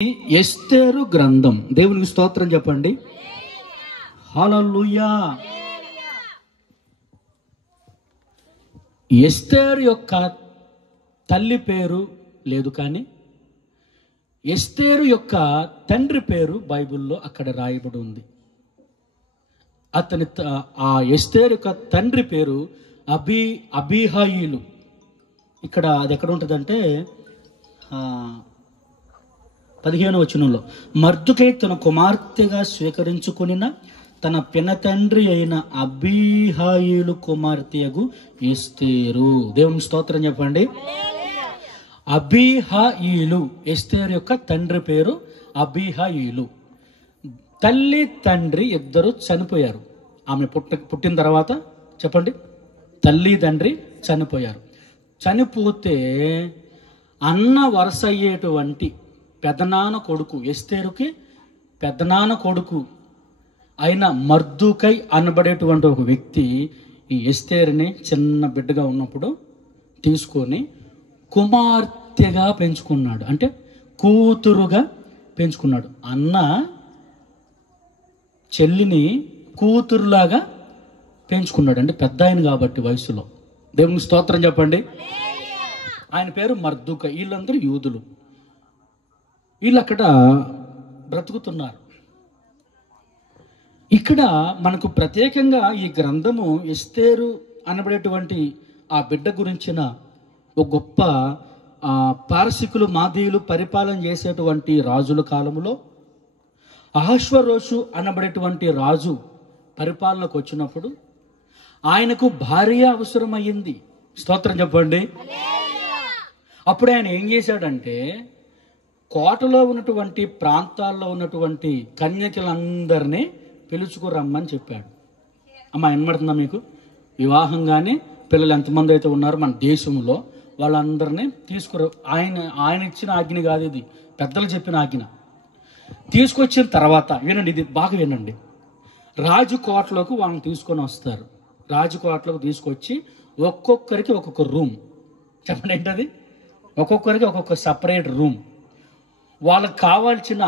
ఎస్తేరు గ్రంథం. దేవునికి స్తోత్రం చెప్పండి. హల్లెలూయా. ఎస్తేరు యొక్క తల్లి పేరు లేదు, కానీ ఎస్తేరు యొక్క తండ్రి పేరు బైబిల్లో అక్కడ రాయబడి ఉంది. ఆ ఎస్తేరు యొక్క తండ్రి పేరు అబీహాయిలు. ఇక్కడ అది ఎక్కడ ఉంటుందంటే 15వ వచనంలో, మర్దుకై తన కుమార్తెగా స్వీకరించుకునిన తన పినతండ్రి అయిన అబీహాయిలు కుమార్తెయగు ఎస్తేరు. దేవుని స్తోత్రం చెప్పండి. అబీహాయిలు, ఎస్తేరు యొక్క తండ్రి పేరు అబీహాయిలు. తల్లి తండ్రి ఇద్దరు చనిపోయారు. ఆమె పుట్టిన తర్వాత చెప్పండి, తల్లి తండ్రి చనిపోయారు. చనిపోతే అన్న వరుస అయ్యేటువంటి పెదనాన్న కొడుకు, ఎస్తేరుకి పెదనాన్న కొడుకు అయిన మర్దుకై అనబడేటువంటి ఒక వ్యక్తి ఈ ఎస్తేరుని చిన్న బిడ్డగా ఉన్నప్పుడు తీసుకొని కుమార్తెగా పెంచుకున్నాడు, అంటే కూతురుగా పెంచుకున్నాడు. అన్న చెల్లిని కూతురులాగా పెంచుకున్నాడు, అంటే పెద్ద ఆయన కాబట్టి వయసులో. దేవునికి స్తోత్రం చెప్పండి. ఆయన పేరు మర్దుక. వీళ్ళందరూ యూదులు. వీళ్ళు అక్కడ బ్రతుకుతున్నారు. ఇక్కడ మనకు ప్రత్యేకంగా ఈ గ్రంథము ఎస్తేరు అనబడేటువంటి ఆ బిడ్డ గురించిన ఒక గొప్ప పారసికులు మాదీయులు పరిపాలన చేసేటువంటి రాజుల కాలంలో అహష్వరోషు అనబడేటువంటి రాజు పరిపాలనకు వచ్చినప్పుడు ఆయనకు భార్య అవసరమయ్యింది. స్తోత్రం చెప్పండి. అప్పుడు ఆయన ఏం చేశాడంటే, కోటలో ఉన్నటువంటి ప్రాంతాల్లో ఉన్నటువంటి కన్యకలందరినీ పిలుచుకురమ్మని చెప్పాడు. అమ్మ వినబడుతుందా మీకు? వివాహం కానీ పిల్లలు ఎంతమంది అయితే ఉన్నారో మన దేశంలో వాళ్ళందరినీ ఆయన ఇచ్చిన ఆజ్ఞ కాదు, ఇది పెద్దలు చెప్పిన ఆజ్ఞ. తీసుకొచ్చిన తర్వాత వినండి, ఇది బాగా వినండి. రాజుకోటలోకి వాళ్ళని తీసుకొని వస్తారు. రాజుకోటలోకి తీసుకొచ్చి ఒక్కొక్కరికి ఒక్కొక్క రూమ్, చెప్పండి ఏంటది, ఒక్కొక్కరికి ఒక్కొక్క సపరేట్ రూమ్. వాళ్ళకి కావాల్సిన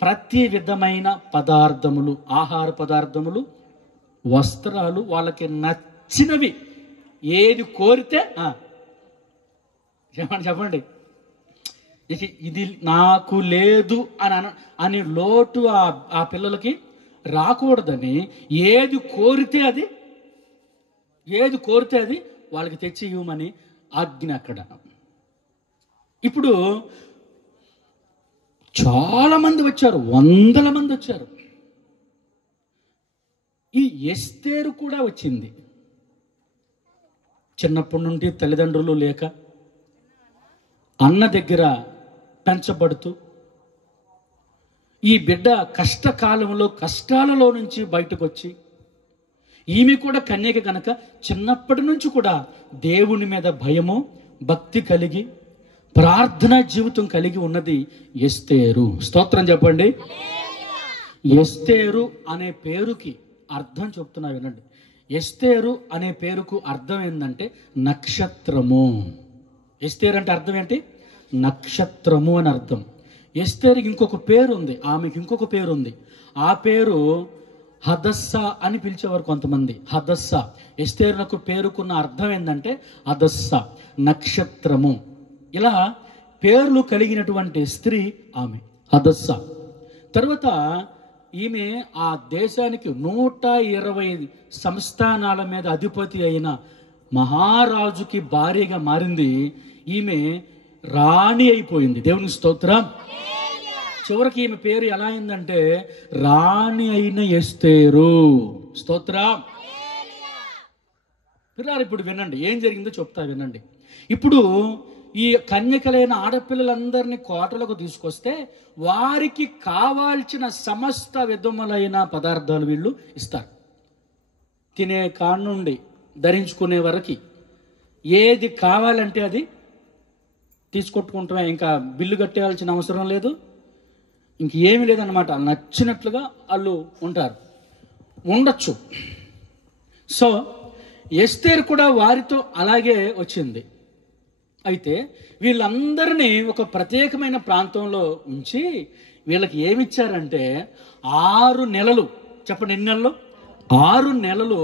ప్రతి విధమైన పదార్థములు, ఆహార పదార్థములు, వస్త్రాలు, వాళ్ళకి నచ్చినవి ఏది కోరితే చెప్పండి. ఇది నాకు లేదు అని లోటు ఆ పిల్లలకి రాకూడదని ఏది కోరితే అది వాళ్ళకి తెచ్చి ఇవ్వమని ఆజ్ఞ అక్కడ. ఇప్పుడు చాలా మంది వచ్చారు, వందల మంది వచ్చారు. ఈ ఎస్తేరు కూడా వచ్చింది. చిన్నప్పటి నుండి తల్లిదండ్రులు లేక అన్న దగ్గర పెంచబడుతూ ఈ బిడ్డ కష్టకాలంలో కష్టాలలో నుంచి బయటకు వచ్చి, ఈమె కూడా కన్యక కనుక చిన్నప్పటి నుంచి కూడా దేవుని మీద భయము భక్తి కలిగి ప్రార్థనా జీవితం కలిగి ఉన్నది ఎస్తేరు. స్తోత్రం చెప్పండి. ఎస్తేరు అనే పేరుకి అర్థం చెప్తున్నా వినండి. ఎస్తేరు అనే పేరుకు అర్థం ఏంటంటే నక్షత్రము. ఎస్తేరు అంటే అర్థం ఏంటి? నక్షత్రము అని అర్థం. ఎస్తేరుకి ఇంకొక పేరు ఉంది, ఆమెకి ఇంకొక పేరు ఉంది. ఆ పేరు హదస్సా అని పిలిచేవారు కొంతమంది. హదస్సా. ఎస్తేరులకు పేరుకున్న అర్థం ఏంటంటే హదస్సా, నక్షత్రము. ఇలా పేర్లు కలిగినటువంటి స్త్రీ ఆమె హదస్సా. తర్వాత ఈమె ఆ దేశానికి 120 సంస్థానాల మీద అధిపతి అయిన మహారాజుకి భార్యగా మారింది. ఈమె రాణి అయిపోయింది. దేవుని స్తోత్రం. చివరికి ఈమె పేరు ఎలా అయిందంటే రాణి అయిన ఎస్తేరు. స్తోత్రం. పిల్లలు ఇప్పుడు వినండి, ఏం జరిగిందో చెప్తా వినండి. ఇప్పుడు ఈ కన్యకలైన ఆడపిల్లలందరినీ కోటలకు తీసుకొస్తే వారికి కావాల్సిన సమస్త విధములైన పదార్థాలు వీళ్ళు ఇస్తారు. తినే కాడ నుండి ధరించుకునే వరకు ఏది కావాలంటే అది తీసుకొట్టుకుంటామే. ఇంకా బిల్లు కట్టేయాల్సిన అవసరం లేదు, ఇంకేమీ లేదన్నమాట. నచ్చినట్లుగా వాళ్ళు ఉండొచ్చు. సో ఎస్తేరు కూడా వారితో అలాగే వచ్చింది. అయితే వీళ్ళందరినీ ఒక ప్రత్యేకమైన ప్రాంతంలో ఉంచి వీళ్ళకి ఏమిచ్చారంటే 6 నెలలు, చెప్పండి ఎన్ని నెలలు? 6 నెలలు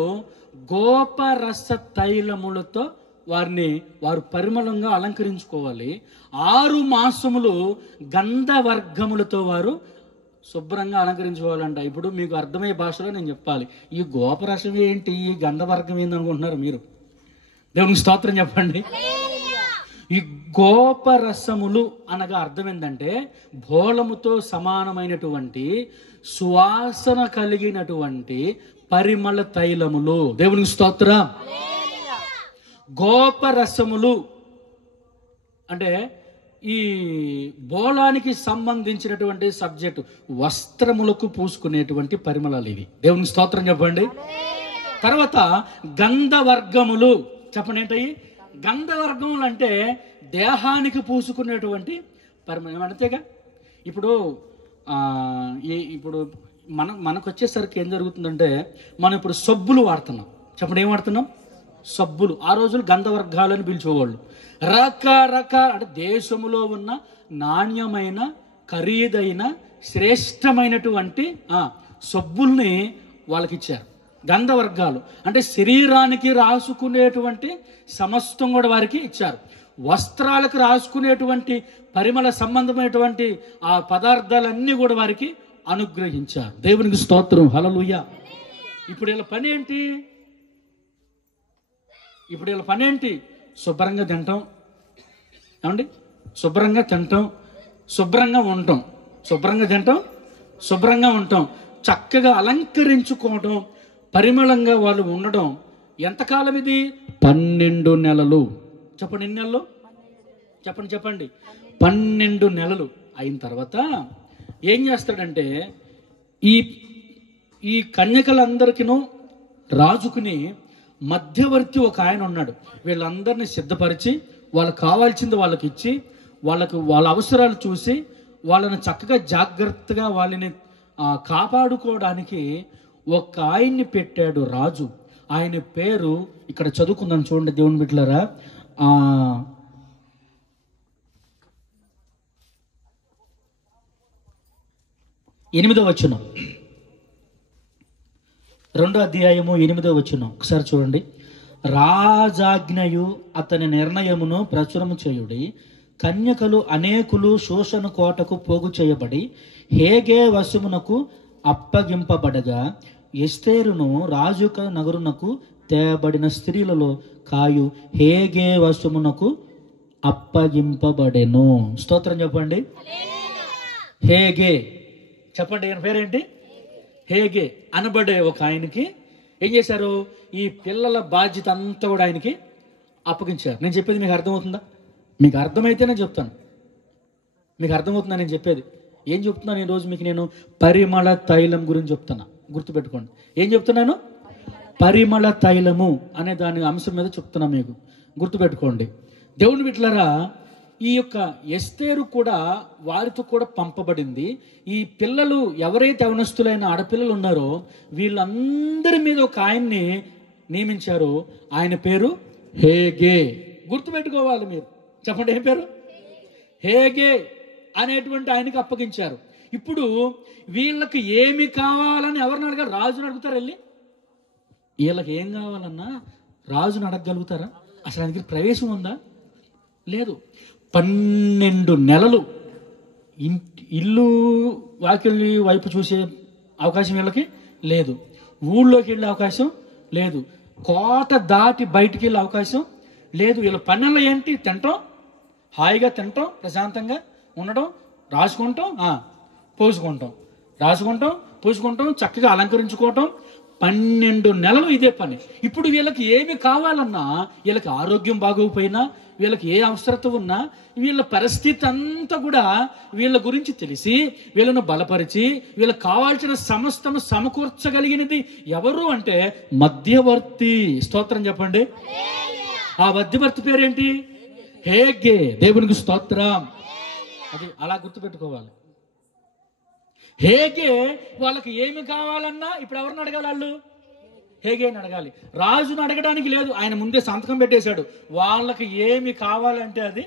గోపరస తైలములతో వారు పరిమళంగా అలంకరించుకోవాలి. 6 మాసములు గంధవర్గములతో వారు శుభ్రంగా అలంకరించుకోవాలంట. ఇప్పుడు మీకు అర్థమయ్యే భాషలో నేను చెప్పాలి. ఈ గోపరసం ఏంటి, ఈ గంధవర్గం ఏంటి అనుకుంటున్నారు మీరు? దేవునికి స్తోత్రం చెప్పండి. ఈ గోపరసములు అనగా అర్థం ఏంటంటే భోళముతో సమానమైనటువంటి సువాసన కలిగినటువంటి పరిమళ తైలములు. దేవునికి స్తోత్రం. గోపరసములు అంటే ఈ బోళానికి సంబంధించినటువంటి సబ్జెక్టు, వస్త్రములకు పూసుకునేటువంటి పరిమళాలు ఇవి. దేవునికి స్తోత్రం చెప్పండి. తర్వాత గంధవర్గములు, చెప్పండి ఏంటవి? గంధవర్గములు అంటే దేహానికి పూసుకునేటువంటి పరిమళం. అంతేగా ఇప్పుడు ఇప్పుడు మనకు వచ్చేసరికి ఏం జరుగుతుందంటే మనం ఇప్పుడు సబ్బులు వాడుతున్నాం. చెప్పండి ఏం వాడుతున్నాం? సబ్బులు. ఆ రోజులు గంధవర్గాలని పిలిచేవాళ్ళు. రకరకాల అంటే దేశములో ఉన్న నాణ్యమైన ఖరీదైన శ్రేష్టమైనటువంటి సబ్బుల్ని వాళ్ళకి ఇచ్చారు. గంధవర్గాలు అంటే శరీరానికి రాసుకునేటువంటి సమస్తం కూడా వారికి ఇచ్చారు. వస్త్రాలకు రాసుకునేటువంటి పరిమళ సంబంధమైనటువంటి ఆ పదార్థాలన్నీ కూడా వారికి అనుగ్రహించారు. దేవునికి స్తోత్రం. హల్లెలూయా. ఇప్పుడు వీళ్ళ పని ఏంటి? శుభ్రంగా తింటాం, ఏమండి? శుభ్రంగా తింటాం, శుభ్రంగా ఉండటం, శుభ్రంగా తింటాం, శుభ్రంగా ఉండటం, చక్కగా అలంకరించుకోవడం, పరిమళంగా వాళ్ళు ఉండడం. ఎంతకాలం ఇది? 12 నెలలు. చెప్పండి ఎన్ని నెలలు? చెప్పండి 12 నెలలు అయిన తర్వాత ఏం చేస్తాడంటే ఈ కన్యకలందరికీ రాజుకుని మధ్యవర్తి ఒక ఆయన ఉన్నాడు. వీళ్ళందరినీ సిద్ధపరిచి వాళ్ళకి కావాల్సింది వాళ్ళకి ఇచ్చి వాళ్ళ అవసరాలు చూసి వాళ్ళని చక్కగా జాగ్రత్తగా వాళ్ళని కాపాడుకోవడానికి ఒక ఆయన్ని పెట్టాడు రాజు. ఆయన పేరు ఇక్కడ చదువుకుందాం చూడండి దేవుని బిడ్డలారా. 8వ వచనం, 2వ అధ్యాయము 8వ వచనం ఒకసారి చూడండి. రాజాజ్ఞయు అతని నిర్ణయమును ప్రచురము చేయుడి. కన్యకలు అనేకులు శోషణ కోటకు పోగు చేయబడి హేగే వశమునకు అప్పగింపబడగా ఎస్తేరును రాజుక నగరునకు తేబడిన స్త్రీలలో కాయు హేగే వశమునకు అప్పగింపబడెను. స్తోత్రం చెప్పండి. హేగే, చెప్పండి ఆయన పేరేంటి? హేగే అనబడే ఒక ఆయనకి ఏం చేశారు? ఈ పిల్లల బాధ్యత అంతా కూడా ఆయనకి అప్పగించారు. నేను చెప్పేది మీకు అర్థమవుతుందా? మీకు అర్థమైతే నేను చెప్తాను. మీకు అర్థమవుతుందా నేను చెప్పేది? ఏం చెప్తున్నాను ఈరోజు మీకు? నేను పరిమళ తైలం గురించి చెప్తున్నా. గుర్తుపెట్టుకోండి. ఏం చెప్తున్నాను? పరిమళ తైలము అనే దాని అంశం మీద చెప్తున్నా మీకు. గుర్తుపెట్టుకోండి. దేవుని బిడ్డలారా, ఈ యొక్క ఎస్తేరు కూడా వారితో కూడా పంపబడింది. ఈ పిల్లలు ఎవరైతే యవనస్తులైన ఆడపిల్లలు ఉన్నారో వీళ్ళందరి మీద ఒక ఆయన్ని నియమించారు. ఆయన పేరు హేగే. గుర్తుపెట్టుకోవాలి మీరు. చెప్పండి ఏం పేరు? హేగే అనేటువంటి ఆయనకి అప్పగించారు. ఇప్పుడు వీళ్ళకి ఏమి కావాలని ఎవరిని అడగాలి? రాజుని అడుగుతారు వెళ్ళి. వీళ్ళకి ఏం కావాలన్నా రాజుని అడగగలుగుతారా? అసలు ఆయనకి ప్రవేశం ఉందా? లేదు. 12 నెలలు ఇల్లు వాకిలి వైపు చూసే అవకాశం వీళ్ళకి లేదు. ఊళ్ళోకి వెళ్ళే అవకాశం లేదు. కోట దాటి బయటికి వెళ్ళే అవకాశం లేదు. వీళ్ళ పనులు ఏంటి? తింటాం, హాయిగా తింటాం, ప్రశాంతంగా ఉండడం, రాసుకుంటాం, పోసుకుంటాం, రాసుకుంటాం, పూసుకుంటాం, చక్కగా అలంకరించుకోవటం. 12 నెలలు ఇదే పని. ఇప్పుడు వీళ్ళకి ఏమి కావాలన్నా, వీళ్ళకి ఆరోగ్యం బాగోకపోయినా, వీళ్ళకి ఏ అవసరత ఉన్నా, వీళ్ళ పరిస్థితి అంతా కూడా వీళ్ళ గురించి తెలిసి వీళ్ళను బలపరిచి వీళ్ళకి కావాల్సిన సమస్తము సమకూర్చగలిగినది ఎవరు అంటే మధ్యవర్తి. స్తోత్రం చెప్పండి. ఆ మధ్యవర్తి పేరేంటి? హేగే. దేవునికి స్తోత్రం. అది అలా గుర్తుపెట్టుకోవాలి. హేగే వాళ్ళకి ఏమి కావాలన్నా ఇప్పుడు ఎవరిని అడగాలి? వాళ్ళు హేగేని అడగాలి. రాజును అడగడానికి లేదు, ఆయన ముందే సంతకం పెట్టేశాడు. వాళ్ళకి ఏమి కావాలంటే అది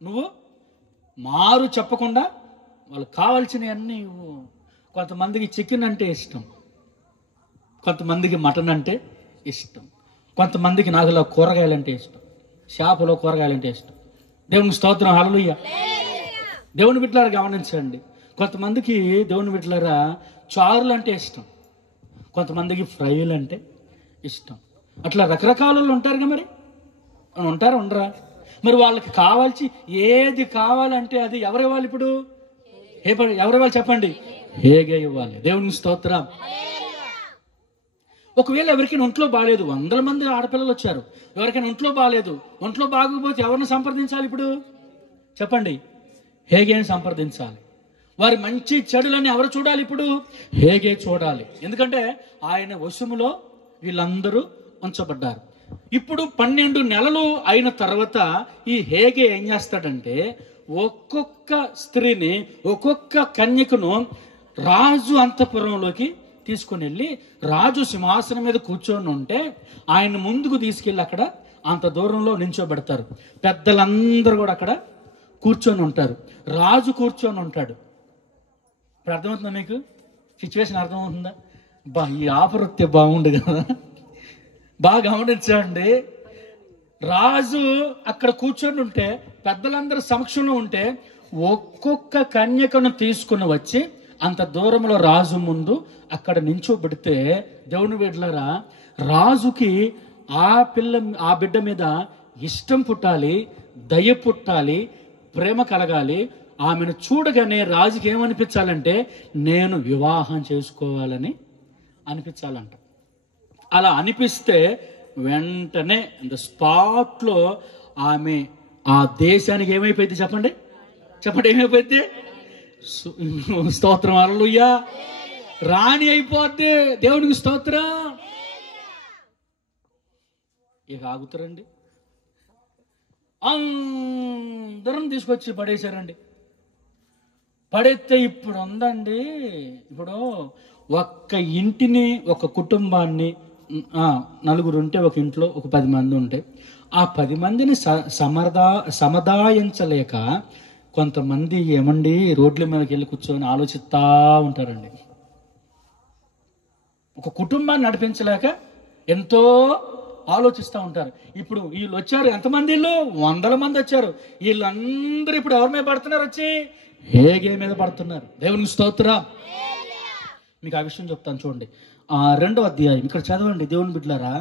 నువ్వు మారు చెప్పకుండా వాళ్ళకి కావాల్సినవన్నీ ఇవ్వు. కొంతమందికి చికెన్ అంటే ఇష్టం, కొంతమందికి మటన్ అంటే ఇష్టం, కొంతమందికి నాకులో కూరగాయలంటే ఇష్టం, చేపలో కూరగాయలంటే ఇష్టం. దేవునికి స్తోత్రం, హల్లెలూయా. దేవుని బిడ్డలారా గమనించండి, కొంతమందికి దేవుని బిడ్డలారా చారులు అంటే ఇష్టం, కొంతమందికి ఫ్రైలు అంటే ఇష్టం. అట్లా రకరకాల ఉంటారుగా, మరి ఉంటారా ఉండరా? మరి వాళ్ళకి కావాల్సి ఏది కావాలంటే అది ఎవరు ఇవ్వాలి? ఇప్పుడు ఎవరు ఇవ్వాలి చెప్పండి? హేగే ఇవ్వాలి. దేవునికి స్తోత్రం. ఒకవేళ ఎవరికైనా ఒంట్లో బాగాలేదు, 100 మంది ఆడపిల్లలు వచ్చారు, ఎవరికైనా ఒంట్లో బాగాలేదు, ఒంట్లో బాగోకపోతే ఎవరిని సంప్రదించాలి ఇప్పుడు చెప్పండి? హేగేని సంప్రదించాలి. వారి మంచి చెడులని ఎవరు చూడాలి ఇప్పుడు? హేగే చూడాలి. ఎందుకంటే ఆయన వశములో వీళ్ళందరూ ఉంచబడ్డారు. ఇప్పుడు 12 నెలలు అయిన తర్వాత ఈ హేగే ఏం చేస్తాడంటే ఒక్కొక్క స్త్రీని, ఒక్కొక్క కన్యకను రాజు అంతఃపురంలోకి తీసుకుని వెళ్ళి, రాజు సింహాసనం మీద కూర్చొని ఉంటే ఆయన ముందుకు తీసుకెళ్ళి అక్కడ అంత దూరంలో నించోబెడతారు. పెద్దలందరూ కూడా అక్కడ కూర్చొని ఉంటారు, రాజు కూర్చొని ఉంటాడు. ఇప్పుడు అర్థమవుతుందా మీకు? సిచ్యువేషన్ అర్థమవుతుందా? ఈ ఆఫర్ వస్తే బాగుండు కదా. బాగా గమనించండి, రాజు అక్కడ కూర్చొని ఉంటే, పెద్దలందరూ సమక్షంలో ఉంటే, ఒక్కొక్క కన్యకను తీసుకుని వచ్చి అంత దూరంలో రాజు ముందు అక్కడ నించోబెడితే, దేవుని బిడ్డలారా, రాజుకి ఆ బిడ్డ మీద ఇష్టం పుట్టాలి, దయ పుట్టాలి, ప్రేమ కలగాలి. ఆమెను చూడగానే రాజుకి ఏమనిపించాలంటే నేను వివాహం చేసుకోవాలని అనిపించాలంట. అలా అనిపిస్తే వెంటనే స్పాట్లో ఆమె ఆ దేశానికి ఏమైపోయింది చెప్పండి? ఏమైపోయింది? స్తోత్రం, హల్లెలూయా. రాణి అయిపోద్ది. దేవునికి స్తోత్రం. ఇక ఆగుతారండి? అందరం తీసుకొచ్చి పడేశారండి. పడేస్తే ఇప్పుడు ఉందండి, ఇప్పుడు ఒక్క ఇంటిని, ఒక కుటుంబాన్ని, 4 ఉంటే ఒక ఇంట్లో ఒక 10 మంది ఉంటే, ఆ 10 మందిని సముదాయించలేక కొంతమంది ఏమండి రోడ్ల మీదకి వెళ్ళి కూర్చొని ఆలోచిస్తూ ఉంటారండి. ఒక కుటుంబాన్ని నడిపించలేక ఎంతో ఆలోచిస్తూ ఉంటారు. ఇప్పుడు వీళ్ళు వచ్చారు, ఎంతమంది? వీళ్ళు 100 మంది వచ్చారు. వీళ్ళందరూ ఇప్పుడు ఎవరి మీద పడుతున్నారు? వచ్చి హేగే మీద పడుతున్నారు. దేవునికి స్తోత్రం. మీకు ఆ విషయం చెప్తాను చూడండి. 2వ అధ్యాయం ఇక్కడ చదవండి దేవుని బిడ్డలారా.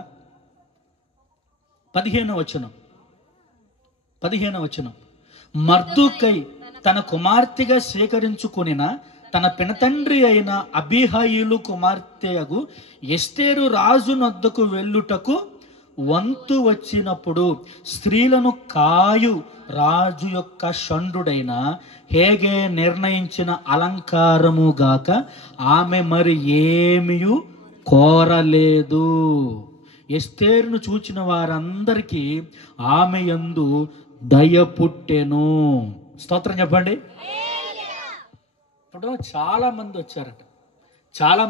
15వ వచనం. మర్దుకై తన కుమార్తెగా స్వీకరించుకొనిన తన పినతండ్రి అయిన అబీహాయిలు కుమార్తెయగు ఎస్తేరు రాజు నొద్దకు వెళ్ళుటకు వంతు వచ్చినప్పుడు స్త్రీలను కాయు రాజు యొక్క షండుడైన హేగే నిర్ణయించిన అలంకారముగాక ఆమె మరి ఏమియు కోరలేదు. ఎస్తేరును చూచిన వారందరికీ ఆమె యందు దయ పుట్టెను. స్తోత్రం చెప్పండి. ఇప్పుడు చాలా మంది వచ్చారట, చాలా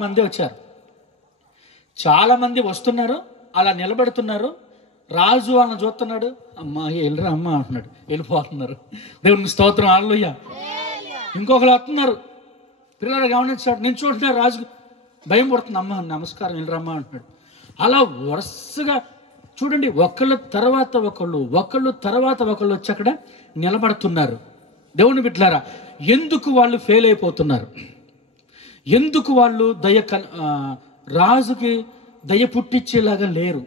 మంది వస్తున్నారు, అలా నిలబెడుతున్నారు. రాజు వాళ్ళని చూస్తున్నాడు, అమ్మా వెళ్ళరా అమ్మ అంటున్నాడు, వెళ్ళిపోతున్నారు. దేవునికి స్తోత్రం, హల్లెలూయా. ఇంకొకరు వస్తున్నారు, పిల్లలు గమనించాడు, నేను చూంటున్నారు, రాజు భయం పడుతుంది, అమ్మ నమస్కారం వెళ్ళరమ్మా అంటున్నాడు. అలా వరుసగా చూడండి, ఒకళ్ళు తర్వాత ఒకళ్ళు వచ్చి అక్కడ నిలబడుతున్నారు. దేవుని బిడ్డలారా, ఎందుకు వాళ్ళు ఫెయిల్ అయిపోతున్నారు? ఎందుకు వాళ్ళు రాజుకి దయ పుట్టించేలాగా లేరు?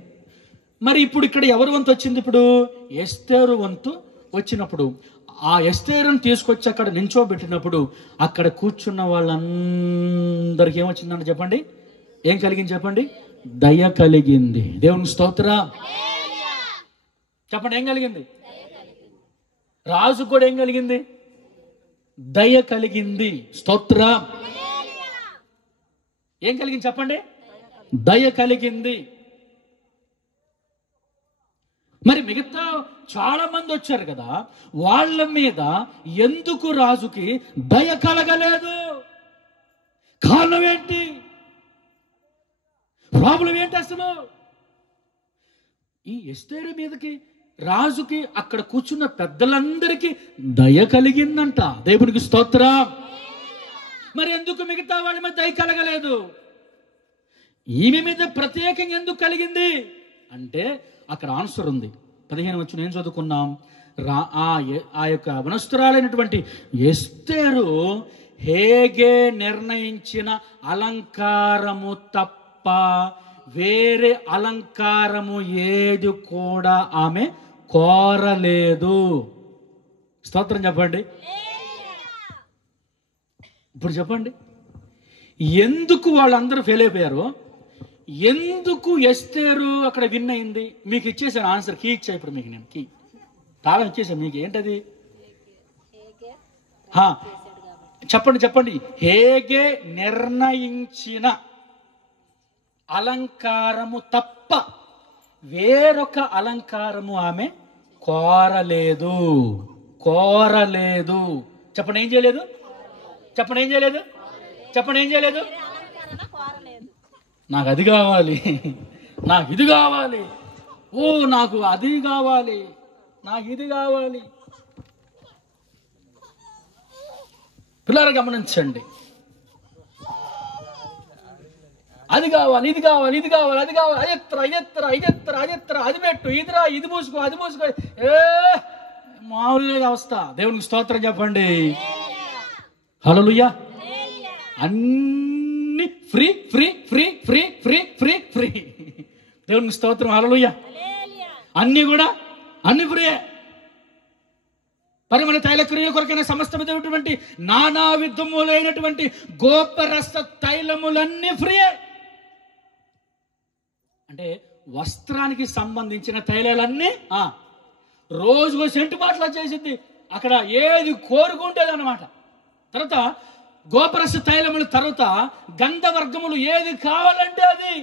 మరి ఇప్పుడు ఇక్కడ ఎవరి వంతు వచ్చింది? ఇప్పుడు ఎస్తేరు వంతు వచ్చినప్పుడు ఆ ఎస్తేరును తీసుకొచ్చి అక్కడ నించోబెట్టినప్పుడు అక్కడ కూర్చున్న వాళ్ళందరికీ ఏమొచ్చిందంటే చెప్పండి, ఏం కలిగింది చెప్పండి? దయ కలిగింది. దేవుని స్తోత్రం చెప్పండి. ఏం కలిగింది? రాజు కూడా ఏం కలిగింది? దయ కలిగింది. స్తోత్రం. ఏం కలిగింది చెప్పండి? దయ కలిగింది. మరి మిగతా చాలా మంది వచ్చారు కదా, వాళ్ళ మీద ఎందుకు రాజుకి దయ కలగలేదు? కారణం ఏంటి? ప్రాబ్లం ఏంటి అసలు? ఈ ఎస్తేరు మీదకి రాజుకి అక్కడ కూర్చున్న పెద్దలందరికీ దయ కలిగిందంట. దేవునికి స్తోత్రం. మరి ఎందుకు మిగతా వాళ్ళ మీద దయ కలగలేదు? ఈమె మీద ప్రత్యేకంగా ఎందుకు కలిగింది అంటే అక్కడ ఆన్సర్ ఉంది. 15 వచనం ఏం చదువుకున్నాం? ఆ యొక్క వనస్తురాలైనటువంటి ఎస్తేరు హేగే నిర్ణయించిన అలంకారము తప్ప వేరే అలంకారము ఏది కూడా ఆమె కోరలేదు. స్తోత్రం చెప్పండి. ఇప్పుడు చెప్పండి, ఎందుకు వాళ్ళందరూ ఫెయిల్ అయిపోయారు? ఎందుకు ఎస్తేరు అక్కడ విన్ అయింది? మీకు ఇచ్చేసాను ఆన్సర్, కీ ఇచ్చా. ఇప్పుడు మీకు నేను కీ తాళం ఇచ్చేసాను. మీకు ఏంటది? చెప్పండి. హేగే నిర్ణయించిన అలంకారము తప్ప వేరొక అలంకారము ఆమె కోరలేదు. చెప్పండి, ఏం చేయలేదు? నాకు అది కావాలి, నాకు ఇది కావాలి, నాకు అది కావాలి, నాకు ఇది కావాలి. పిల్లలు గమనించండి. అది కావాలి, ఇది కావాలి, ఇది కావాలి, అది కావాలి, అదెత్తర, అది పెట్టు, ఇదిరా, ఇది మూసుకో, అది మూసుకో. మామూలు అవస్థ. దేవునికి స్తోత్రం చెప్పండి. హల్లెలూయా. అన్ని free free free free free free free. దేవునికి స్తోత్రం. హల్లెలూయా. అన్ని కూడా అన్ని ఫ్రీయే. పరిమళ తైల క్రియల కొరకైన సమస్త విధమైనటువంటి నానా విధములైనటువంటి గోపరస తైలములన్నీ ఫ్రీయే. అంటే వస్త్రానికి సంబంధించిన తైలాలన్నీ రోజుకో సెంటు బాట్లా చేసింది. అక్కడ ఏది కోరుకుంటేది అన్నమాట. తర్వాత గోపరస తైలముల తర్వాత గంధవర్గములు ఏది కావాలంటే అది.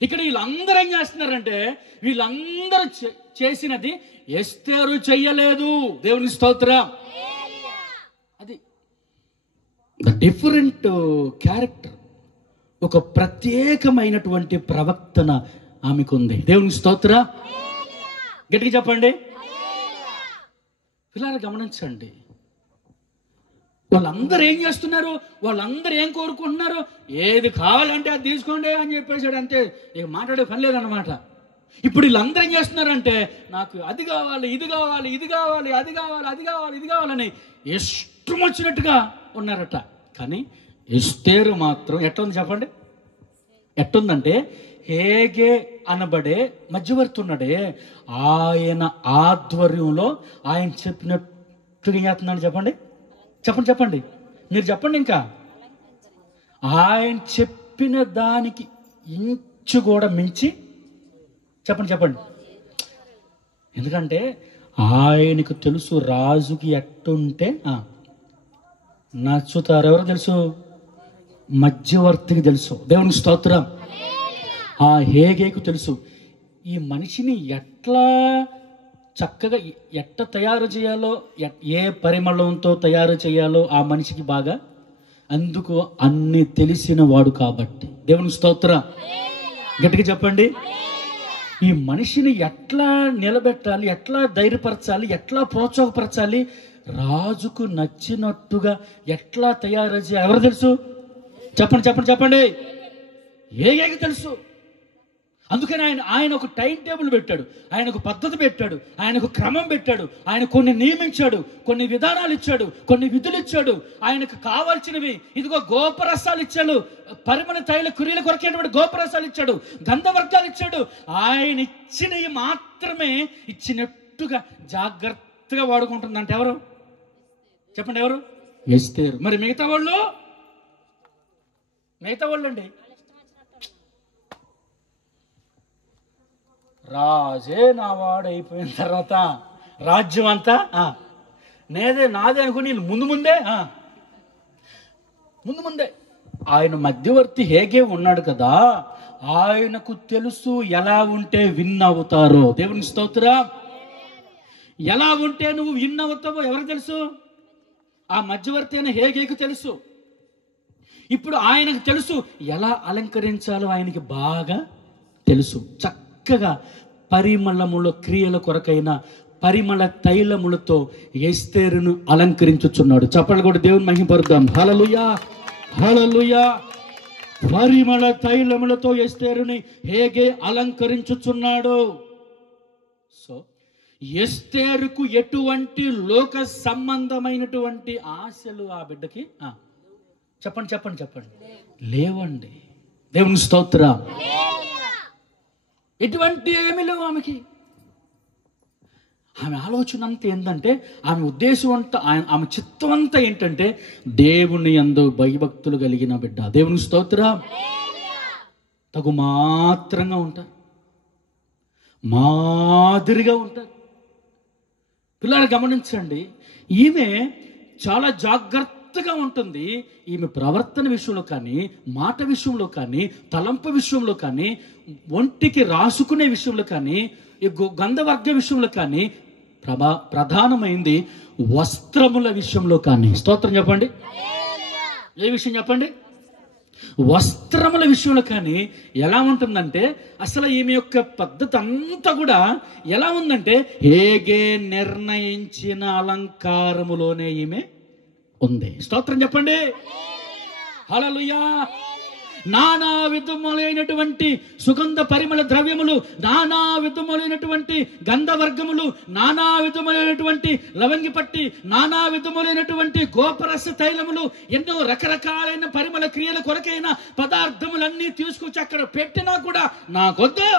ఇక్కడ వీళ్ళందరూ ఏం చేస్తున్నారంటే వీళ్ళందరూ చేసినది ఎస్తేరు చెయ్యలేదు. దేవుని స్తోత్రం. అది డిఫరెంట్ క్యారెక్టర్, ఒక ప్రత్యేకమైనటువంటి ప్రవర్తన ఆమెకుంది. దేవుని స్తోత్రం. గట్టిగా చెప్పండి. పిల్లలు గమనించండి. వాళ్ళందరూ ఏం చేస్తున్నారు? వాళ్ళందరూ ఏం కోరుకుంటున్నారు? ఏది కావాలంటే అది తీసుకోండి అని చెప్పేసాడు. అంతే, ఇక మాట్లాడే పని లేదన్నమాట. ఇప్పుడు వీళ్ళందరూ ఏం చేస్తున్నారంటే నాకు అది కావాలి, ఇది కావాలి, ఇది కావాలి, అది కావాలి, అది కావాలి, ఇది కావాలని ఇష్టం వచ్చినట్టుగా ఉన్నారట. కానీ ఎస్తేరు మాత్రం ఎట్లుంది చెప్పండి? ఎట్టుందంటే హేగే అనబడే మధ్యవర్తి ఉన్నాడే, ఆయన ఆధ్వర్యంలో ఆయన చెప్పినట్టుగా ఏం చేస్తున్నాడు చెప్పండి? చెప్పండి మీరు చెప్పండి. ఇంకా ఆయన చెప్పిన దానికి ఇంచు కూడా మించి చెప్పండి. ఎందుకంటే ఆయనకు తెలుసు రాజుకి ఎట్టుంటే నచ్చుతారు. ఎవరో తెలుసు? మధ్యవర్తికి తెలుసు. దేవునికి స్తోత్రం. ఆ హేగేకు తెలుసు ఈ మనిషిని ఎట్లా చక్కగా ఎట్లా తయారు చేయాలో, ఏ పరిమళంతో తయారు చేయాలో ఆ మనిషికి బాగా అందుకు అన్ని తెలిసిన వాడు కాబట్టి. దేవునికి స్తోత్రం. గట్టిగా చెప్పండి. ఈ మనిషిని ఎట్లా నిలబెట్టాలి, ఎట్లా ధైర్యపరచాలి, ఎట్లా ప్రోత్సాహపరచాలి, రాజుకు నచ్చినట్టుగా ఎట్లా తయారు చేయాలి ఎవరు తెలుసు? చెప్పండి. ఏగేకి తెలుసు. అందుకని ఆయన ఒక టైం టేబుల్ పెట్టాడు, ఆయన ఒక పద్ధతి పెట్టాడు, ఆయన ఒక క్రమం పెట్టాడు, ఆయన కొన్ని నియమించాడు, కొన్ని విధానాలు ఇచ్చాడు, కొన్ని విధులు ఇచ్చాడు. ఆయనకు కావాల్సినవి ఇదిగో గోపరసాలు ఇచ్చాడు, పరిమళ తైల కురియల కొరకేటువంటి గోపరసాలు ఇచ్చాడు, గంధవర్గాలు ఇచ్చాడు. ఆయన ఇచ్చినవి మాత్రమే ఇచ్చినట్టుగా జాగ్రత్తగా వాడుకుంటుందంటే ఎవరు చెప్పండి? ఎవరు? ఎస్తేరు. మరి మిగతా వాళ్ళు అండి రాజే నావాడు అయిపోయిన తర్వాత రాజ్యం అంతా నాదే అనుకుని ముందే ఆయన మధ్యవర్తి హేగే ఉన్నాడు కదా, ఆయనకు తెలుసు ఎలా ఉంటే విన్ అవుతారో. దేవుని స్తోత్రం. ఎలా ఉంటే నువ్వు విన్ అవుతావో ఎవరికి తెలుసు? ఆ మధ్యవర్తి అయిన హేగేకు తెలుసు. ఇప్పుడు ఆయనకు తెలుసు ఎలా అలంకరించాలో, ఆయనకి బాగా తెలుసు. చక్కగా పరిమళముల క్రియల కొరకైన పరిమళ తైలములతో ఎస్తేరును అలంకరించుచున్నాడు. చప్పట్లు కూడా దేవుని మహిమపరుద్దాం. హల్లెలూయా, హల్లెలూయా. పరిమళ తైలములతో ఎస్తేరుని హేగే అలంకరించుచున్నాడు. సో ఎస్తేరుకు ఎటువంటి లోక సంబంధమైనటువంటి ఆశలు ఆ బిడ్డకి చెప్పండి చెప్పండి చెప్పండి లేవండి. దేవుని స్తోత్రం. ఎటువంటి ఏమీ లేవు ఆమెకి. ఆమె ఆలోచన అంతా ఏంటంటే, ఆమె ఉద్దేశం అంతా, ఆమె చిత్తం అంతా ఏంటంటే దేవుని యందు భయభక్తులు కలిగిన బిడ్డ. దేవుని స్తోత్రం. తగు మాత్రంగా ఉంటారు, మాదిరిగా ఉంటారు. పిల్లలు గమనించండి, ఈమె చాలా జాగ్రత్తగా ఉంటుంది. ఈమె ప్రవర్తన విషయంలో కానీ, మాట విషయంలో కానీ, తలంపు విషయంలో కానీ, ఒంటికి రాసుకునే విషయంలో కానీ, ఈ గంధవర్గ విషయంలో కానీ, ప్రధానమైంది వస్త్రముల విషయంలో కానీ. స్తోత్రం చెప్పండి. ఏ విషయం చెప్పండి? వస్త్రముల విషయంలో కానీ ఎలా ఉంటుందంటే, అసలు ఈమె యొక్క పద్ధతి అంతా కూడా ఎలా ఉందంటే, హేగే నిర్ణయించిన అలంకారములోనే ఈమె ఉంది. స్తోత్రం చెప్పండి. హల్లెలూయా. నానా విధములైనటువంటి సుగంధ పరిమళ ద్రవ్యములు, నానా విధములైనటువంటి గంధవర్గములు, నానా విధములైనటువంటి లవంగి పట్టి, నానా విధములైనటువంటి గోపరస తైలములు, ఎన్నో రకరకాలైన పరిమళ క్రియల కొరకైన పదార్థములన్నీ తీసుకొచ్చి అక్కడ పెట్టినా కూడా నాకొద్దు.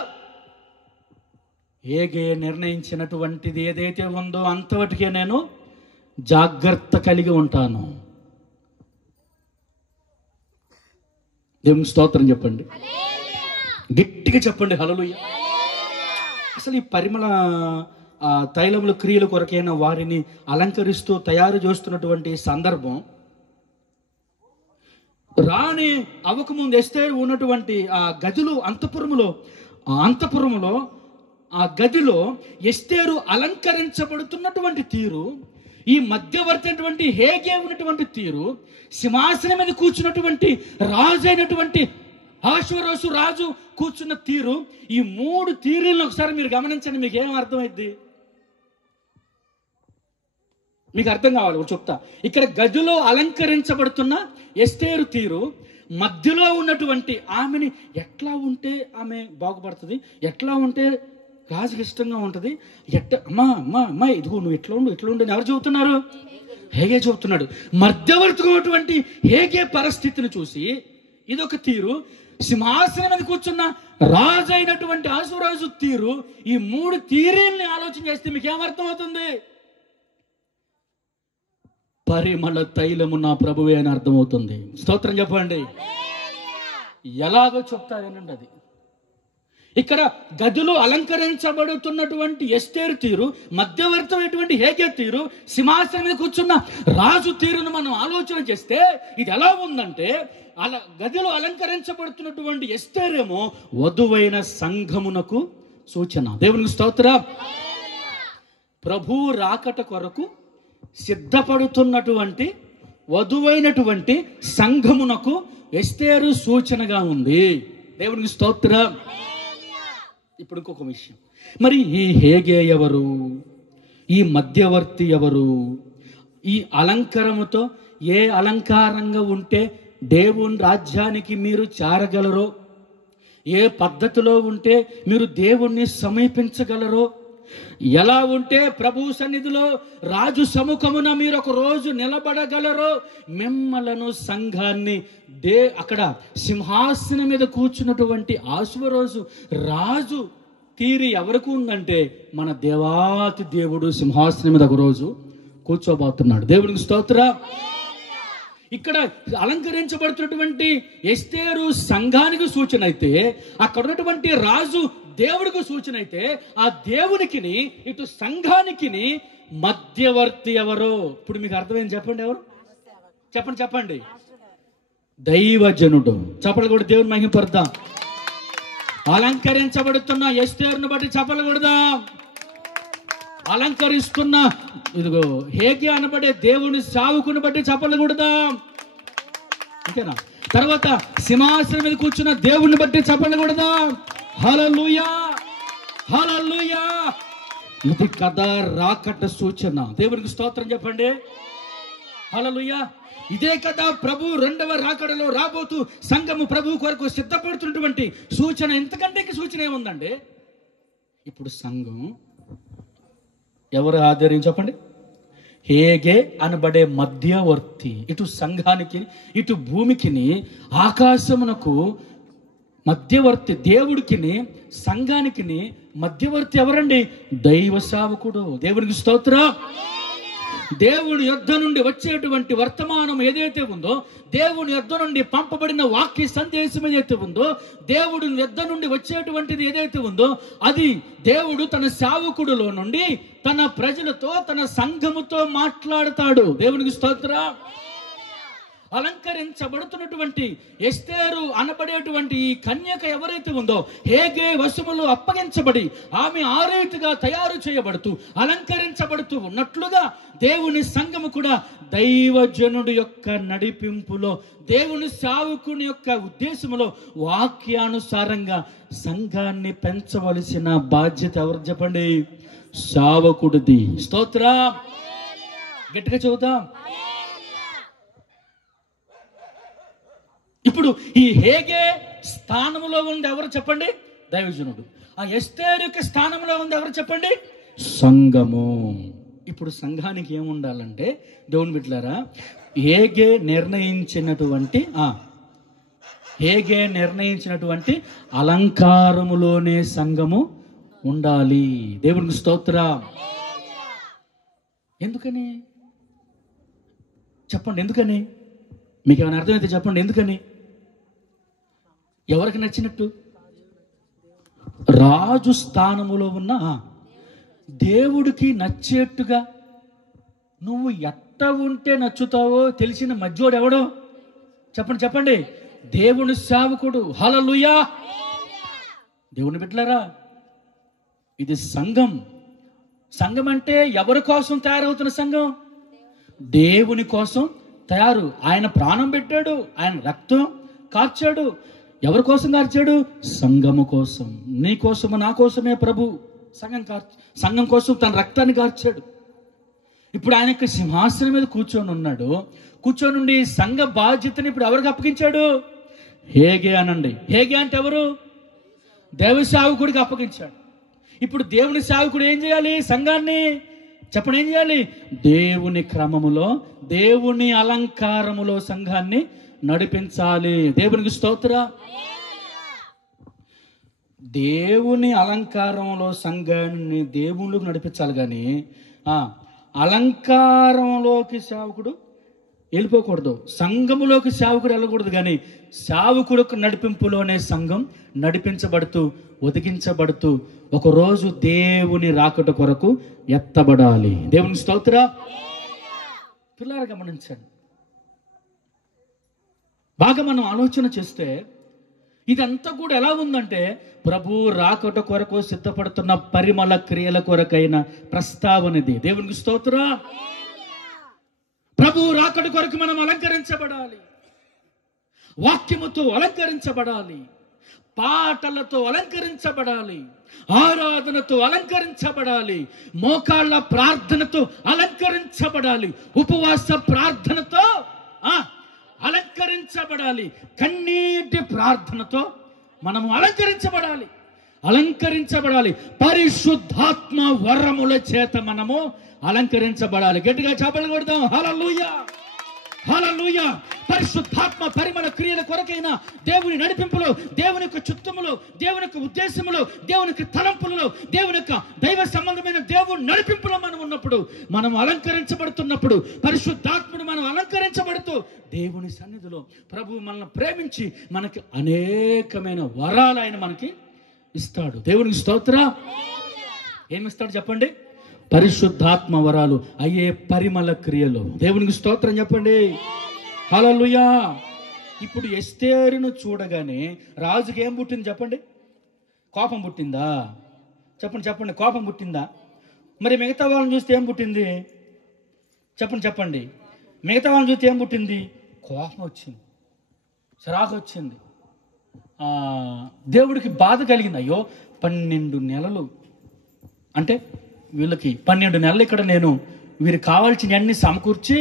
ఏగే నిర్ణయించినటువంటిది ఏదైతే ఉందో అంతవరకే నేను జాగ్రత్త కలిగి ఉంటాను. దేవుని స్తోత్రం చెప్పండి. గట్టిగా చెప్పండి హల్లెలూయా. అసలు ఈ పరిమళ తైలముల క్రియల కొరకైన వారిని అలంకరిస్తూ తయారు చేస్తున్నటువంటి సందర్భం, రాణి అవ్వకముందు ఎస్తేరు ఉన్నటువంటి ఆ గదిలో, అంతఃపురములో ఆ గదిలో ఎస్తేరు అలంకరించబడుతున్నటువంటి తీరు, ఈ మధ్యవర్తి అయినటువంటి హేగే ఉన్నటువంటి తీరు, సింహాసనం మీద కూర్చున్నటువంటి రాజు అయినటువంటి అహష్వేరోషు రాజు కూర్చున్న తీరు, ఈ మూడు తీరులను ఒకసారి మీరు గమనించండి. మీకు ఏం అర్థమైంది? మీకు అర్థం కావాలి, చెప్తా. ఇక్కడ గదిలో అలంకరించబడుతున్న ఎస్తేరు తీరు, మధ్యలో ఉన్నటువంటి ఆమెని ఎట్లా ఉంటే ఆమె బాగుపడుతుంది, ఎట్లా ఉంటే రాజుకి ఇష్టంగా ఉంటుంది, అమ్మా ఇదిగో నువ్వు ఇట్లా ఉండు అని ఎవరు చెబుతున్నారు? హేగే చెబుతున్నాడు. మధ్యవర్తిగా ఉన్నటువంటి హేగే పరిస్థితిని చూసి ఇదొక తీరు, సింహాసనం మీద కూర్చున్న రాజు అయినటువంటి అహష్వేరోషు తీరు, ఈ మూడు తీరుల్ని ఆలోచన చేస్తే మీకు ఏమర్థం అవుతుంది? పరిమళ తైలము నా ప్రభువే అని అర్థమవుతుంది. స్తోత్రం చెప్పండి. ఎలాగో చెప్తా వినండి. అది ఇక్కడ గదిలో అలంకరించబడుతున్నటువంటి ఎస్తేరు తీరు, మధ్యవర్తమైనటువంటి హేగే తీరు, సింహాసనం మీద కూర్చున్న రాజు తీరును మనం ఆలోచన చేస్తే ఇది ఎలా ఉందంటే, గదిలో అలంకరించబడుతున్నటువంటి ఎస్తేరేమో వధువైన సంఘమునకు సూచన. దేవునికి స్తోత్రం. ప్రభు రాకట కొరకు సిద్ధపడుతున్నటువంటి వధువైనటువంటి సంఘమునకు ఎస్తేరు సూచనగా ఉంది. దేవునికి స్తోత్రం. ఇప్పుడు ఇంకొక విషయం, మరి ఈ హేగే ఎవరు? ఈ మధ్యవర్తి ఎవరు? ఈ అలంకారముతో ఏ అలంకారంగా ఉంటే దేవుని రాజ్యానికి మీరు చేరగలరో, ఏ పద్ధతిలో ఉంటే మీరు దేవుణ్ణి సమీపించగలరో, ఎలా ఉంటే ప్రభు సన్నిధిలో రాజు సముఖమున మీరు ఒక రోజు నిలబడగలరో, మిమ్మలను సంఘాన్ని అక్కడ సింహాసనం మీద కూర్చున్నటువంటి అహష్వేరోషు రాజు తీరి ఎవరికి ఉందంటే, మన దేవాతి దేవుడు సింహాసనం మీద ఒక రోజు కూర్చోబోతున్నాడు. దేవునికి స్తోత్రం. ఇక్కడ అలంకరించబడుతున్నటువంటి ఎస్తేరు సంఘానికి సూచన అయితే, అక్కడ ఉన్నటువంటి రాజు దేవుడికి సూచన అయితే, ఆ దేవునికి ఇటు సంఘానికి మధ్యవర్తి ఎవరో ఇప్పుడు మీకు అర్థమైంది. చెప్పండి ఎవరు? చెప్పండి. దైవజనుడు. చప్పలు కూడా దేవుని మహిమపడదాం. అలంకరించబడుతున్న ఎస్తేరును బట్టి చప్పలు కొడదాం. అలంకరిస్తున్న ఇదిగో హేగే అనబడే దేవుని సావుకుని బట్టి చప్పలు కొడదాం. అంతేనా? తర్వాత సింహాసనం మీద కూర్చున్న దేవుణ్ణి బట్టి చెప్పండి కూడదా? హల్లెలూయా, హల్లెలూయా. ఇది కదా రాకట సూచన. దేవునికి స్తోత్రం చెప్పండి. హల్లెలూయా. ఇదే కదా ప్రభు రెండవ రాకడలో రాబోతూ సంఘము ప్రభు కొరకు సిద్ధపడుతున్నటువంటి సూచన. ఎంతకంటే సూచన ఏముందండి? ఇప్పుడు సంఘం ఎవరు ఆధారం చెప్పండి? హేగే అనబడే మధ్యవర్తి, ఇటు సంఘానికి ఇటు భూమికిని ఆకాశమునకు మధ్యవర్తి, దేవుడికిని సంఘానికిని మధ్యవర్తి ఎవరండి? దైవ సేవకుడు. దేవునికి స్తోత్రం. దేవుని యొద్ద నుండి వచ్చేటువంటి వర్తమానం ఏదైతే ఉందో, దేవుని యొద్ద నుండి పంపబడిన వాక్య సందేశం ఏదైతే ఉందో, దేవుడి యొద్ద నుండి వచ్చేటువంటిది ఏదైతే ఉందో, అది దేవుడు తన సేవకుడిలో నుండి తన ప్రజలతో తన సంఘముతో మాట్లాడతాడు. దేవునికి స్తోత్రం. అలంకరించబడుతున్నటువంటి ఎస్తేరు అనబడేటువంటి ఈ కన్యక ఎవరైతే ఉందో, హేగే వశములు అప్పగించబడి ఆమె ఆ రీతిగా తయారు చేయబడుతూ అలంకరించబడుతూ ఉన్నట్లుగా దేవుని సంఘము కూడా దైవజనుడు యొక్క నడిపింపులో, దేవుని సేవకుని యొక్క ఉద్దేశములో వాక్యానుసారంగా సంఘాన్ని పెంచవలసిన బాధ్యత ఎవరు చెప్పండి? సేవకుడిది. స్తోత్రం. గట్టిగా చెబుతాం. ఇప్పుడు ఈ హేగే స్థానంలో ఉంది ఎవరు చెప్పండి? దైవజనుడు. ఆ ఎస్తేరు యొక్క స్థానంలో ఉంది ఎవరు చెప్పండి? సంఘము. ఇప్పుడు సంఘానికి ఏముండాలంటే దేవుని బిడ్డలారా, హేగే నిర్ణయించినటువంటి అలంకారములోనే సంఘము ఉండాలి. దేవునికి స్తోత్రం. ఎందుకని చెప్పండి? ఎందుకని? మీకు ఏమైనా అర్థమైతే చెప్పండి. ఎందుకని? ఎవరికి నచ్చినట్టు? రాజు స్థానములో ఉన్న దేవుడికి నచ్చేట్టుగా నువ్వు ఎట్ట ఉంటే నచ్చుతావో తెలిసిన మధ్యోడు ఎవడో చెప్పండి? చెప్పండి. దేవుని సేవకుడు. హల్లెలూయా. దేవుని బిడ్డలారా, ఇది సంఘం. సంఘం అంటే ఎవరి కోసం తయారవుతున్న సంఘం? దేవుని కోసం తయారు. ఆయన ప్రాణం పెట్టాడు, ఆయన రక్తం కార్చాడు. ఎవరి కోసం కార్చాడు? సంఘము కోసం. నీ కోసము నా కోసమే ప్రభు సంఘం కోసం తన రక్తాన్ని కార్చాడు. ఇప్పుడు ఆయన యొక్క సింహాసనం మీద కూర్చొని ఉన్నాడు. కూర్చొని ఉండి సంఘ బాధ్యతని ఇప్పుడు ఎవరికి అప్పగించాడు? హేగే అనండి. హేగే అంటే ఎవరు? దేవ సేవకుడికి అప్పగించాడు. ఇప్పుడు దేవుని సేవకుడు ఏం చేయాలి? సంఘాన్ని చెప్పండి ఏం చేయాలి? దేవుని క్రమములో, దేవుని అలంకారములో సంఘాన్ని నడిపించాలి. దేవునికి స్తోత్రం. దేవుని అలంకారంలో సంఘాన్ని దేవుళ్ళకి నడిపించాలి. కానీ అలంకారంలోకి సేవకుడు వెళ్ళిపోకూడదు, సంఘములోకి సేవకుడు వెళ్ళకూడదు. కానీ సేవకుడికి నడిపింపులోనే సంఘం నడిపించబడుతూ ఒదిగించబడుతూ ఒకరోజు దేవుని రాకట కొరకు ఎత్తబడాలి. దేవుని స్తోత్రం. పిల్లలు గమనించండి. బాగా మనం ఆలోచన చేస్తే ఇదంతా కూడా ఎలా ఉందంటే ప్రభు రాకట కొరకు సిద్ధపడుతున్న పరిమళ క్రియల కొరకైన ప్రస్తావనది. దేవునికి స్తోత్రం. ప్రభు రాకట కొరకు మనం అలంకరించబడాలి, వాక్యముతో అలంకరించబడాలి, పాటలతో అలంకరించబడాలి, ఆరాధనతో అలంకరించబడాలి, మోకాళ్ళ ప్రార్థనతో అలంకరించబడాలి, ఉపవాస ప్రార్థనతో అలంకరించబడాలి, కన్నీటి ప్రార్థనతో మనము అలంకరించబడాలి. పరిశుద్ధాత్మ వరముల చేత మనము అలంకరించబడాలి. గట్టిగా చప్పట్లు కొడదాం. హల్లెలూయా, హల్లెలూయా. పరిశుద్ధాత్మ పరిమళ క్రియల కొరకైన దేవుని నడిపింపులో, దేవుని యొక్క చిత్తములో, దేవుని యొక్క ఉద్దేశములో, దేవుని యొక్క తలంపులలో, దేవుని యొక్క దైవ సంబంధమైన దేవుని నడిపింపులో మనం ఉన్నప్పుడు, మనం అలంకరించబడుతున్నప్పుడు, పరిశుద్ధాత్ముడు మనం అలంకరించబడుతూ దేవుని సన్నిధిలో ప్రభు మనల్ని ప్రేమించి మనకి అనేకమైన వరాలు ఆయన మనకి ఇస్తాడు. దేవునికి స్తోత్రం. ఏమిస్తాడు చెప్పండి? పరిశుద్ధాత్మ వరాలు అయ్యే పరిమళ క్రియలు. దేవునికి స్తోత్రం చెప్పండి. హల్లెలూయా. ఇప్పుడు ఎస్తేరును చూడగానే రాజుకి ఏం పుట్టింది చెప్పండి? కోపం పుట్టిందా? చెప్పండి. కోపం పుట్టిందా? మరి మిగతా వాళ్ళని చూస్తే ఏం పుట్టింది? చెప్పండి. మిగతా వాళ్ళని చూస్తే ఏం పుట్టింది? కోపం వచ్చింది. చిరాకు వచ్చింది. దేవుడికి బాధ కలిగింది. అయ్యో 12 నెలలు అంటే వీళ్ళకి 12 నెలలు ఇక్కడ నేను వీరికి కావాల్సిన అన్ని సమకూర్చి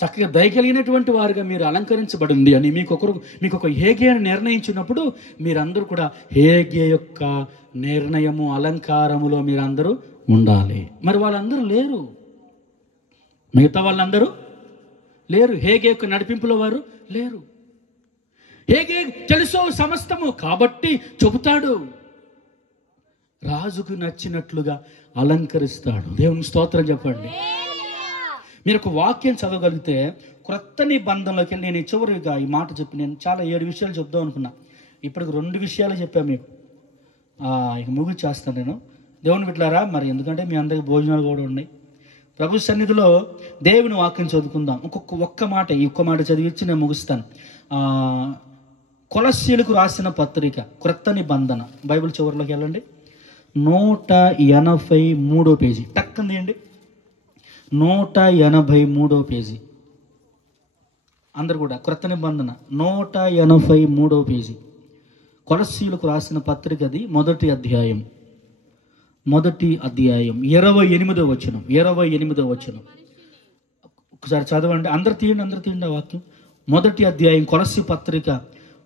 చక్కగా దయ కలిగినటువంటి వారుగా మీరు అలంకరించబడింది అని మీకు ఒక హేగే అని నిర్ణయించినప్పుడు మీరందరూ కూడా హేగే యొక్క నిర్ణయము అలంకారములో మీరందరూ ఉండాలి. మరి వాళ్ళందరూ లేరు, మిగతా వాళ్ళందరూ లేరు, హేగే యొక్క నడిపింపులో వారు లేరు. హేగే తెలుసో సమస్తము కాబట్టి చెబుతాడు, రాజుకు నచ్చినట్లుగా అలంకరిస్తాడు. దేవుని స్తోత్రం చెప్పండి. మీరు ఒక వాక్యం చదవగలిగితే క్రొత్త నిబంధనలోకి వెళ్ళి నేను చివరిగా ఈ మాట చెప్పి నేను చాలా 7 విషయాలు చెప్దాం అనుకున్నా. ఇప్పటికి 2 విషయాలు చెప్పాను మీకు. ఇక ముగిచేస్తాను నేను. దేవుని బిడ్డలారా, మరి ఎందుకంటే మీ అందరికి భోజనాలు కూడా ఉన్నాయి. ప్రభు సన్నిధిలో దేవుని వాక్యం చదువుకుందాం. ఒక్క మాట చదివించి నేను ముగిస్తాను. కొలస్సీలకు రాసిన పత్రిక క్రొత్త నిబంధన బైబిల్ చివరిలోకి వెళ్ళండి. 183 పేజీ టక్కంది అండి. 183 పేజీ. అందరు కూడా క్రొత్త నిబంధన 183 పేజీ. కొలస్సీలకు రాసిన పత్రిక అది మొదటి అధ్యాయం 28వ వచనం. ఒకసారి చదవండి. అందరు తీయండి ఆ వాక్యం. మొదటి అధ్యాయం కొలస్సీ పత్రిక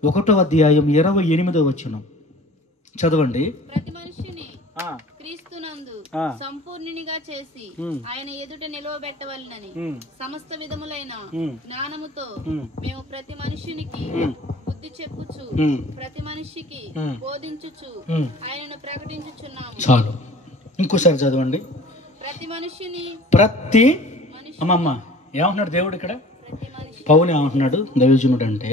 1వ అధ్యాయం 28వ వచనం చదవండి. ప్రతి మనిషిని క్రీస్తునందు సంపూర్ణునిగా చేసి ఆయన ఎదుట నిలవబెట్టవలనని సమస్త విధములైన జ్ఞానముతో మేము ప్రతి మనిషినికి బుద్ధి చెప్పుచు ప్రతి మనిషికి బోధించుచు ఆయనను ప్రకటించుచున్నాము. చాలు, ఇంకోసారి చదవండి. ప్రతి అమ్మమ్మ ఏమంటున్నాడు దేవుడు ఇక్కడ? పౌలు ఏమంటున్నాడు దైవజనుడు అంటే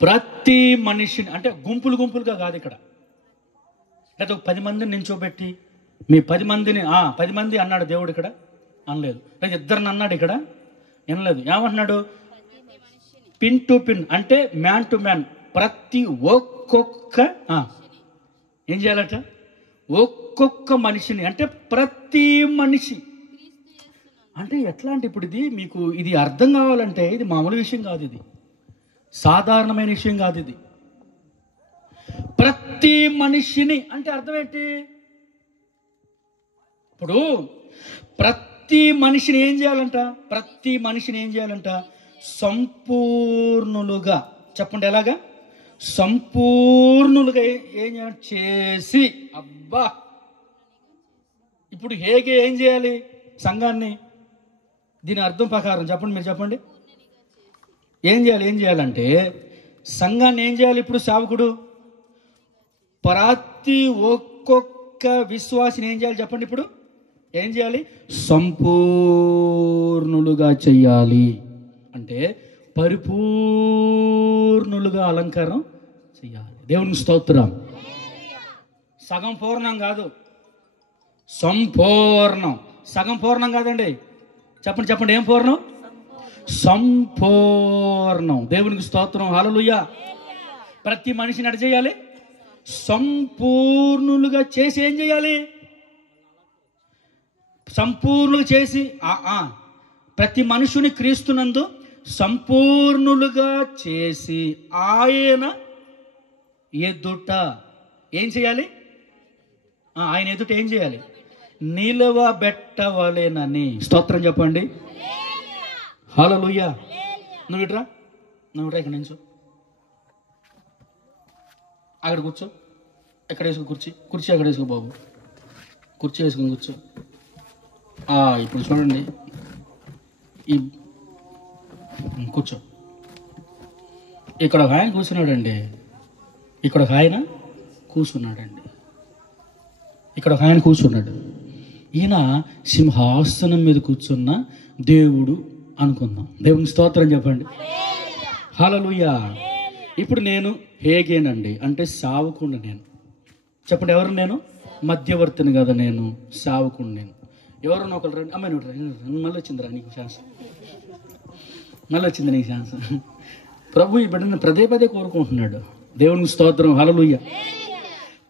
ప్రతి మనిషిని, అంటే గుంపులుగా కాదు ఇక్కడ. లేదా 10 మందిని నించోబెట్టి మీ 10 మందిని 10 మంది అన్నాడు దేవుడు ఇక్కడ అనలేదు. లేదా 2 అన్నాడు ఇక్కడ వినలేదు. ఏమంటున్నాడు? పిన్ టు పిన్, అంటే మ్యాన్ టు మ్యాన్. ప్రతి ఒక్కొక్క ఏం చేయాలట? ఒక్కొక్క మనిషిని, అంటే ప్రతి మనిషి అంటే ఎట్లా అంటే ఇప్పుడు మీకు ఇది అర్థం కావాలంటే ఇది మామూలు విషయం కాదు, ఇది సాధారణమైన విషయం కాదు. ఇది ప్రతి మనిషిని అంటే అర్థం ఏంటి? ఇప్పుడు ప్రతి మనిషిని ఏం చేయాలంట? సంపూర్ణులుగా. చెప్పండి ఎలాగా? సంపూర్ణులుగా ఏం చేసి. అబ్బా, ఇప్పుడు హేగే ఏం చేయాలి సంఘాన్ని? దీని అర్థం ప్రకారం చెప్పండి, మీరు చెప్పండి. ఏం చేయాలంటే సంఘాన్ని ఏం చేయాలి? ఇప్పుడు సేవకుడు ప్రతి ఒక్కొక్క విశ్వాసిని ఏం చేయాలి చెప్పండి? ఇప్పుడు ఏం చేయాలి? సంపూర్ణులుగా చెయ్యాలి. అంటే పరిపూర్ణులుగా అలంకారం చెయ్యాలి. దేవుని స్తోత్రం. సగం పూర్ణం కాదు, సంపూర్ణం. సగం పూర్ణం కాదండి. చెప్పండి ఏం పూర్ణం? సంపూర్ణం. దేవునికి స్తోత్రం. హల్లెలూయా. ప్రతి మనిషిని అడ చేయాలి? సంపూర్ణులుగా చేసి ఏం చేయాలి? సంపూర్ణులుగా చేసి ప్రతి మనుషుని క్రీస్తునందు సంపూర్ణులుగా చేసి ఆయన ఎదుట ఏం చేయాలి? ఆయన ఎదుట ఏం చేయాలి? నిలవబెట్టవలెనని. స్తోత్రం చెప్పండి. హల్లెలూయా. నువ్వు ఇట్రా ఇక్కడ నించో. అక్కడ కూర్చో. ఎక్కడ వేసుకో కుర్చీ అక్కడ వేసుకో బాబు. కుర్చీ వేసుకుని కూర్చో. ఇప్పుడు చూడండి, ఈ కూర్చో. ఇక్కడ ఒక ఆయన కూర్చున్నాడండి. ఇక్కడ ఒక ఆయన కూర్చున్నాడు. ఈయన సింహాసనం మీద కూర్చున్న దేవుడు అనుకుందాం. దేవుని స్తోత్రం చెప్పండి. హల్లెలూయా. ఇప్పుడు నేను హేగేనండి, అంటే సావుకుండా నేను. చెప్పండి ఎవరు? నేను మధ్యవర్తిని కదా, నేను సావుకుండా. నేను ఎవరన్నా ఒకరు రండి. అమ్మాయి నువ్వు మళ్ళీ వచ్చిందిరా నీకు ఛాన్స్, నీకు ఛాన్స్. ప్రభు ఈ బిడ్డని పదే కోరుకుంటున్నాడు. దేవునికి స్తోత్రం. హల్లెలూయా.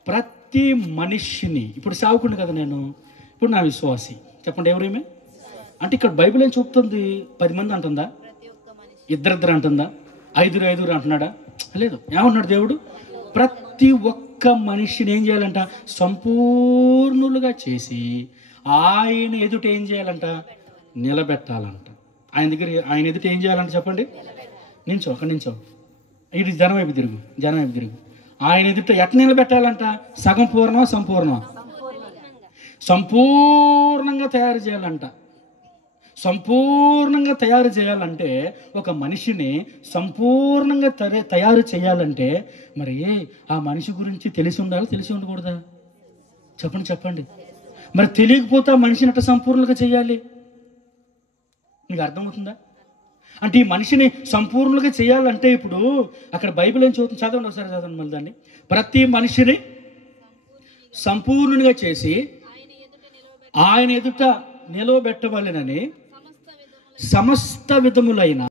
ప్రతి మనిషిని, ఇప్పుడు సావుకుండా కదా నేను, ఇప్పుడు నా విశ్వాసి. చెప్పండి ఎవరేమే అంటే ఇక్కడ బైబిల్ ఏం చూపుతుంది? 10 మంది అంటుందా? 2 అంటుందా? ఐదుగురు అంటున్నాడా? లేదు. ఏమన్నాడు దేవుడు? ప్రతి ఒక్క మనిషిని ఏం చేయాలంట? సంపూర్ణులుగా చేసి ఆయన ఎదుట ఏం చేయాలంట? నిలబెట్టాలంట. ఆయన ఎదుట ఏం చేయాలంట చెప్పండి? అక్కడి నించో. ఇది జనం వైపు తిరుగు. ఆయన ఎదుట ఎట్లా నిలబెట్టాలంట? సగం పూర్ణమా సంపూర్ణమా? సంపూర్ణంగా తయారు చేయాలంట. సంపూర్ణంగా తయారు చేయాలంటే, ఒక మనిషిని సంపూర్ణంగా తయారు చేయాలంటే మరి ఆ మనిషి గురించి తెలిసి ఉండాలి, తెలిసి ఉండకూడదా? చెప్పండి. మరి తెలియకపోతే ఆ మనిషిని అట్లా సంపూర్ణంగా చేయాలి. మీకు అర్థమవుతుందా? అంటే ఈ మనిషిని సంపూర్ణంగా చేయాలంటే ఇప్పుడు అక్కడ బైబిల్ ఏం చదువుతుంది? చదవండి ఒకసారి, చదవండి మళ్ళీ దాన్ని. ప్రతి మనిషిని సంపూర్ణంగా చేసి ఆయన ఎదుట నిలవబెట్టవాలని సమస్త విధములైన